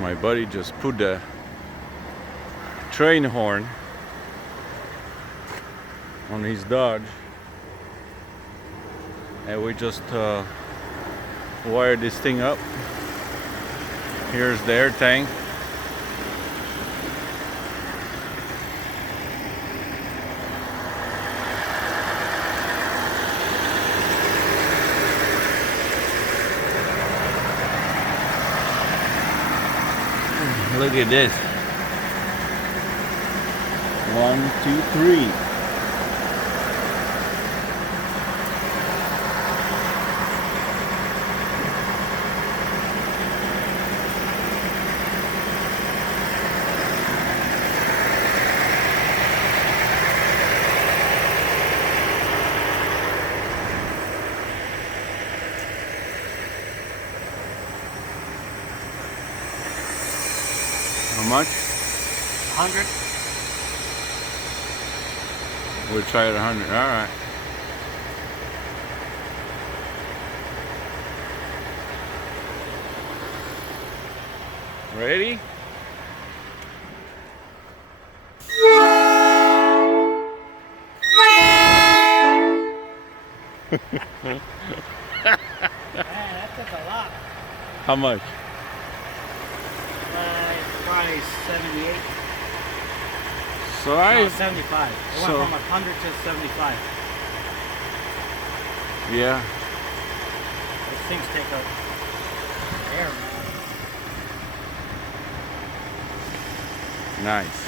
My buddy just put the train horn on his Dodge, and we just wired this thing up. Here's the air tank. Look at this. 1, 2, 3. How much? 100. We'll try it 100. All right. Ready? Man, that took a lot. How much? It's probably 78. So No, I 75. It went So- from 100 to 75. yeah. Those things take up air, man. Nice.